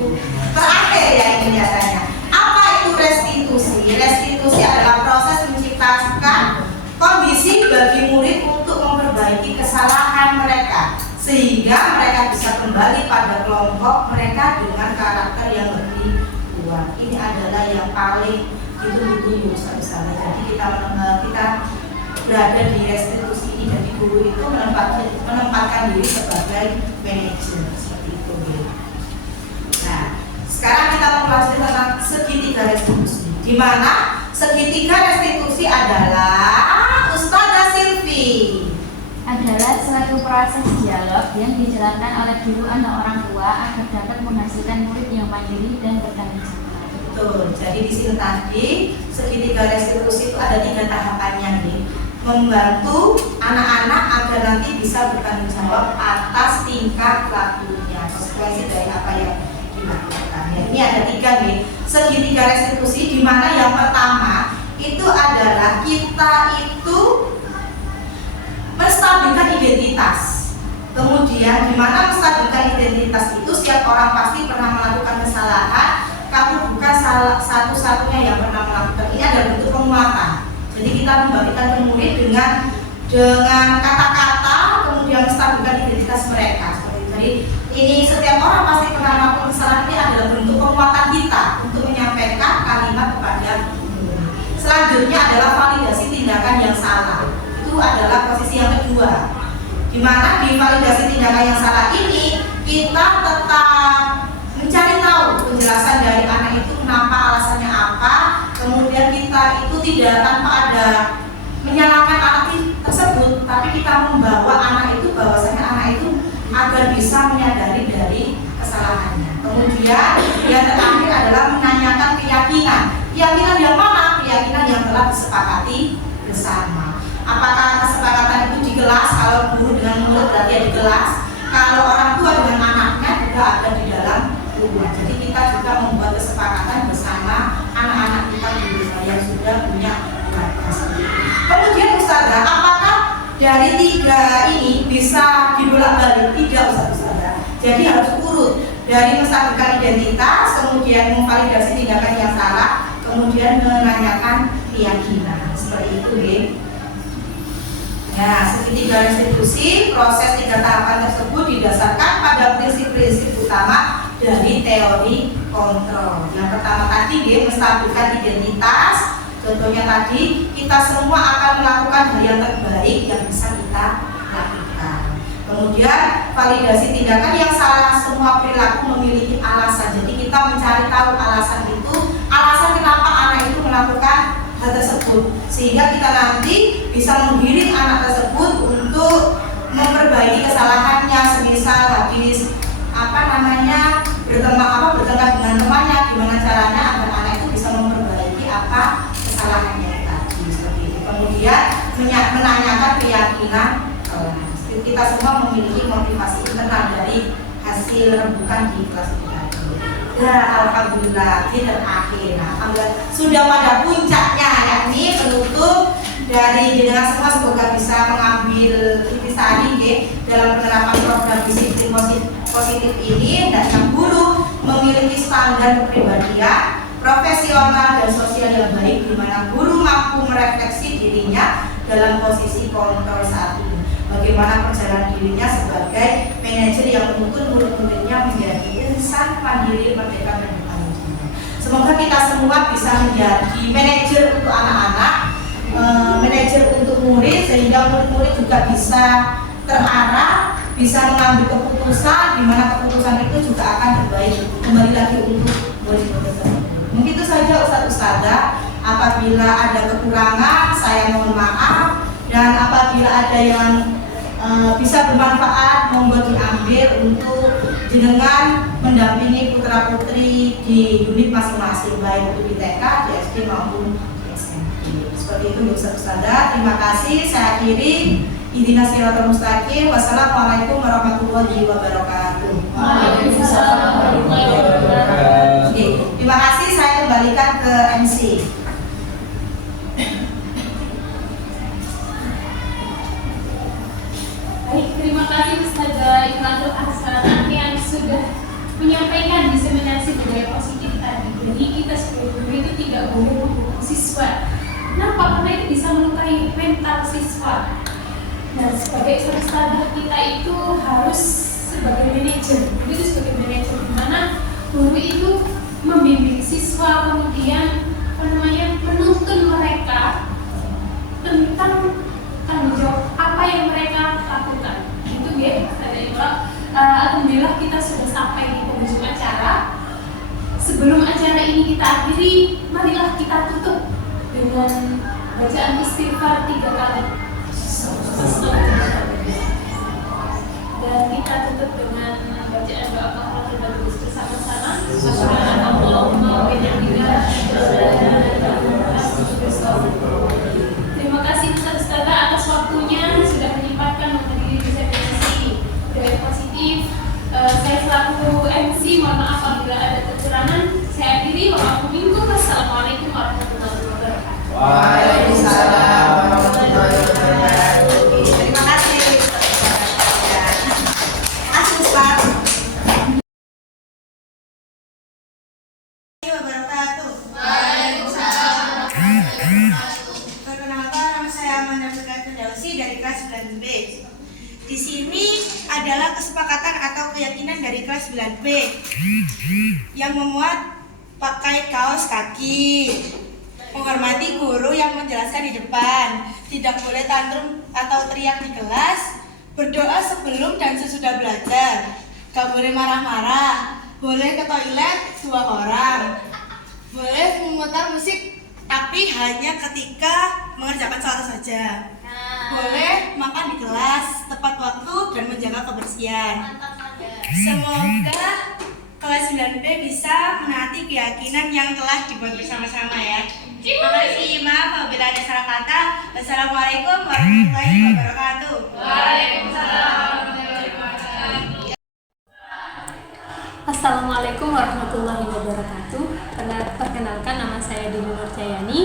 Terakhir ya ini adanya. Apa itu restitusi? Restitusi adalah proses menciptakan kondisi bagi murid untuk memperbaiki kesalahan mereka sehingga mereka bisa kembali pada kelompok mereka dengan karakter yang lebih kuat. Ini adalah yang paling ditunggu-tunggu Ustaz. Jadi kita berada di restitusi ini dan di guru itu menempatkan diri sebagai manajer seperti itu. Nah, sekarang kita membahas tentang segitiga restitusi. Di mana segitiga restitusi adalah Ustazah Silvi. Adalah suatu proses dialog yang dijalankan oleh guru anak orang tua agar dapat menghasilkan murid yang mandiri dan bertanggung jawab. Betul. Jadi di sini tadi segitiga restitusi itu ada 3 tahapannya nih. Membantu anak-anak agar nanti bisa bertanggung jawab atas tingkah lakunya, konsekuensi dari apa yang dilakukan. Ya, ini ada 3 nih segitiga restitusi, di mana yang pertama itu adalah kita itu menstabilkan identitas. Kemudian di mana menstabilkan identitas itu setiap orang pasti pernah melakukan satu-satunya yang pernah melakukan. Ini adalah bentuk penguatan. Jadi kita membagikan ke murid dengan kata-kata, kemudian menstabilkan identitas mereka. Jadi ini setiap orang pasti pernah melakukan kesalahan. Ini adalah bentuk penguatan kita untuk menyampaikan kalimat kepada murid. Selanjutnya adalah validasi tindakan yang salah. Itu adalah posisi yang kedua. Di mana di validasi tindakan yang salah ini kita tetap mencari tahu penjelasan dari anak itu kenapa, alasannya apa. Kemudian kita itu tidak tanpa ada menyalahkan anak tersebut, tapi kita membawa anak itu, bahwasanya anak itu agar bisa menyadari dari kesalahannya. Kemudian yang terakhir adalah menanyakan keyakinan. Keyakinan yang mana? Keyakinan yang telah disepakati bersama. Apakah kesepakatan itu di kelas? Kalau guru dengan murid berarti di kelas. Kalau orang tua dengan anaknya juga ada di dalam rumah. Jadi kita juga membuat kesepakatan bersama anak-anak kita di rumah yang sudah punya keluarga sendiri. Kemudian Ustazah, apakah dari tiga ini bisa dibolak-balik? Tidak Ustazah. Jadi harus urut dari menstabilkan identitas, kemudian memvalidasi tindakan yang salah, kemudian menanyakan keyakinan. Seperti itu, ya. Nah, segitiga institusi, proses 3 tahapan tersebut didasarkan pada prinsip-prinsip utama dari teori kontrol. Yang pertama tadi, menstabilkan identitas. Contohnya tadi, kita semua akan melakukan hal yang terbaik yang bisa kita lakukan. Kemudian, validasi tindakan yang salah. Semua perilaku memiliki alasan. Jadi kita mencari tahu alasan itu, alasan kenapa anak itu melakukan hal tersebut, sehingga kita nanti bisa menggiring anak tersebut untuk memperbaiki kesalahannya. Semisal habis bertengkar dengan temannya, gimana caranya agar anak itu bisa memperbaiki apa kesalahannya tadi, seperti itu. Kemudian menanyakan keyakinan kelas. Kita semua memiliki motivasi internal dari hasil rembukan di kelas kita. Ya, alhamdulillah, kita terakhir. Alhamdulillah sudah pada puncaknya, yakni penutup dari jenengan semua. Semoga bisa mengambil intisari dalam penerapan program disiplin positif ini, dan yang guru memiliki standar kepribadian profesional dan sosial yang baik, di mana guru mampu merefleksi dirinya dalam posisi kontrol saat ini. Bagaimana perjalanan dirinya sebagai manajer yang menuntun murid-muridnya menjadi insan mandiri, merdeka, dan bertanggung jawab. Semoga kita semua bisa menjadi manajer untuk anak-anak, manajer untuk murid, sehingga murid-murid juga bisa terarah, bisa mengambil keputusan, di mana keputusan itu juga akan terbaik kembali lagi untuk murid-murid tersebut. Mungkin itu saja Ustazah. Apabila ada kekurangan, saya mohon maaf, dan apabila ada yang bisa bermanfaat, monggo diambil untuk jenengan mendampingi putra-putri di unit masing-masing, baik itu di TK, di SD maupun di SMP. Seperti itu Ustazah. Terima kasih. Saya akhiri. Ihdinas siratal mustaqim. Wassalamualaikum warahmatullahi wabarakatuh. Waalaikumsalam warahmatullahi wabarakatuh. Oke, terima kasih. Saya kembalikan ke MC. Baik, terima kasih Ustazah Imratul Hasanah yang sudah menyampaikan diseminasi budaya positif tadi. Jadi kita sebagai guru itu tidak boleh membunuh siswa. Kenapa? Karena itu bisa melukai mental siswa. Nah, sebagai ustazah kita itu harus sebagai manajer. Guru itu sebagai manajer, di mana guru itu membimbing siswa, kemudian menuntun mereka tentang tanggung jawab apa yang mereka lakukan. Itu ya, Ustazah Imra. Alhamdulillah kita sudah sampai di penghujung acara. Sebelum acara ini kita akhiri, marilah kita tutup dengan bacaan istighfar 3 kali. Dan kita tutup dengan bacaan doa kafaratul majlis bersama-sama. Subhanallahumma wa bihamdihi. Terima kasih Ustazah atas waktunya sudah menyempatkan menghadiri diseminasi budaya positif. Saya selaku MC mohon maaf apabila ada kekurangan. Saya akhiri. Wassalamualaikum warahmatullahi wabarakatuh. Waalaikumsalam warahmatullahi wabarakatuh. Terima kasih. Ustaz. Wabarakatuh. Di sini adalah kesepakatan atau keyakinan dari kelas 9B yang memuat pakai kaos kaki, menghormati guru yang menjelaskan di depan, tidak boleh tantrum atau teriak di kelas, berdoa sebelum dan sesudah belajar, gak boleh marah-marah, boleh ke toilet 2 orang, boleh memutar musik tapi hanya ketika mengerjakan sholat saja, boleh makan di kelas tepat waktu dan menjaga kebersihan. Semoga kelas 9B bisa menaati keyakinan yang telah dibuat bersama-sama ya. Terima kasih, maaf apabila ada salah kata. Wassalamualaikum warahmatullahi wabarakatuh. Waalaikumsalam. Assalamualaikum warahmatullahi wabarakatuh. Perkenalkan, nama saya Dini Nurjayani.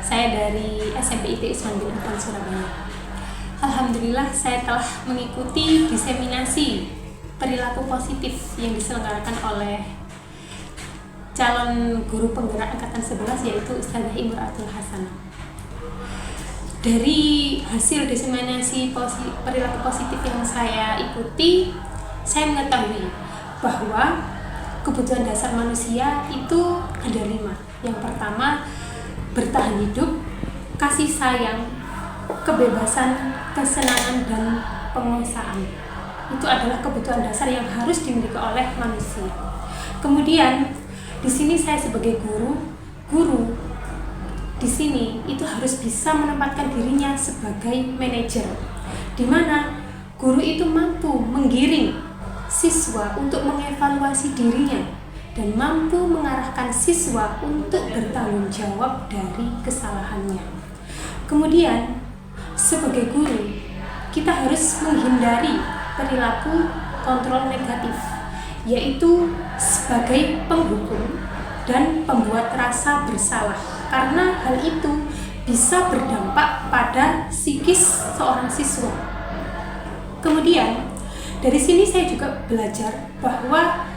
Saya dari SMP IT Usman bin Affan Surabaya. Alhamdulillah saya telah mengikuti diseminasi perilaku positif yang diselenggarakan oleh calon guru penggerak angkatan 11 yaitu Ustadzah Imro'atul Hasanah. Dari hasil diseminasi perilaku positif yang saya ikuti, saya mengetahui bahwa kebutuhan dasar manusia itu ada 5. Yang pertama, bertahan hidup, kasih sayang, kebebasan, kesenangan, dan penguasaan. Itu adalah kebutuhan dasar yang harus dimiliki oleh manusia. Kemudian di sini saya sebagai guru di sini itu harus bisa menempatkan dirinya sebagai manajer, di mana guru itu mampu menggiring siswa untuk mengevaluasi dirinya dan mampu mengarahkan siswa untuk bertanggung jawab dari kesalahannya. Kemudian sebagai guru kita harus menghindari perilaku kontrol negatif, yaitu sebagai penghukum dan pembuat rasa bersalah, karena hal itu bisa berdampak pada psikis seorang siswa. Kemudian dari sini saya juga belajar bahwa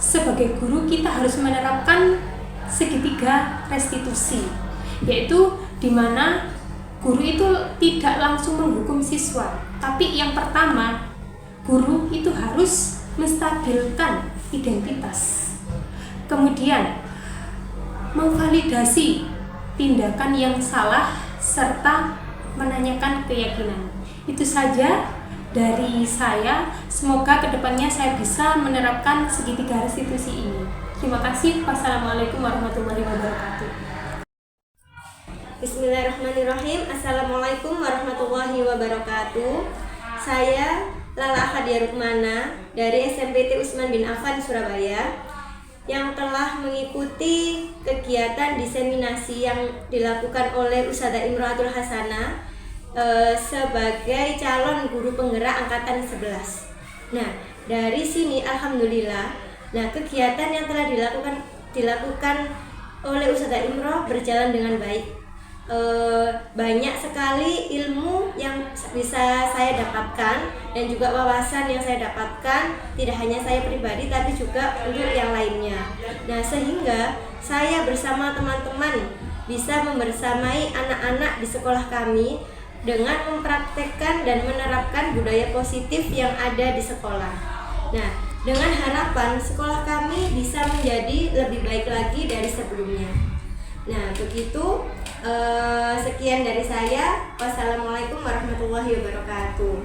sebagai guru kita harus menerapkan segitiga restitusi, yaitu di mana guru itu tidak langsung menghukum siswa, tapi yang pertama guru itu harus menstabilkan identitas, kemudian memvalidasi tindakan yang salah serta menanyakan keyakinan. Itu saja dari saya. Semoga kedepannya saya bisa menerapkan segitiga restitusi ini. Terima kasih. Wassalamualaikum warahmatullahi wabarakatuh. Bismillahirrahmanirrahim. Assalamualaikum warahmatullahi wabarakatuh. Saya Lala Hadia Rukmana dari SMP IT Usman bin Affan Surabaya yang telah mengikuti kegiatan diseminasi yang dilakukan oleh Ustadzah Imro'atul Hasanah sebagai calon guru penggerak angkatan 11. Nah, dari sini alhamdulillah, kegiatan yang telah dilakukan oleh Ustadzah Imro berjalan dengan baik. Banyak sekali ilmu yang bisa saya dapatkan dan juga wawasan yang saya dapatkan, tidak hanya saya pribadi tapi juga untuk yang lainnya. Nah, sehingga saya bersama teman-teman bisa membersamai anak-anak di sekolah kami dengan mempraktekkan dan menerapkan budaya positif yang ada di sekolah. Nah, dengan harapan sekolah kami bisa menjadi lebih baik lagi dari sebelumnya. Nah, begitu. Sekian dari saya. Wassalamualaikum warahmatullahi wabarakatuh.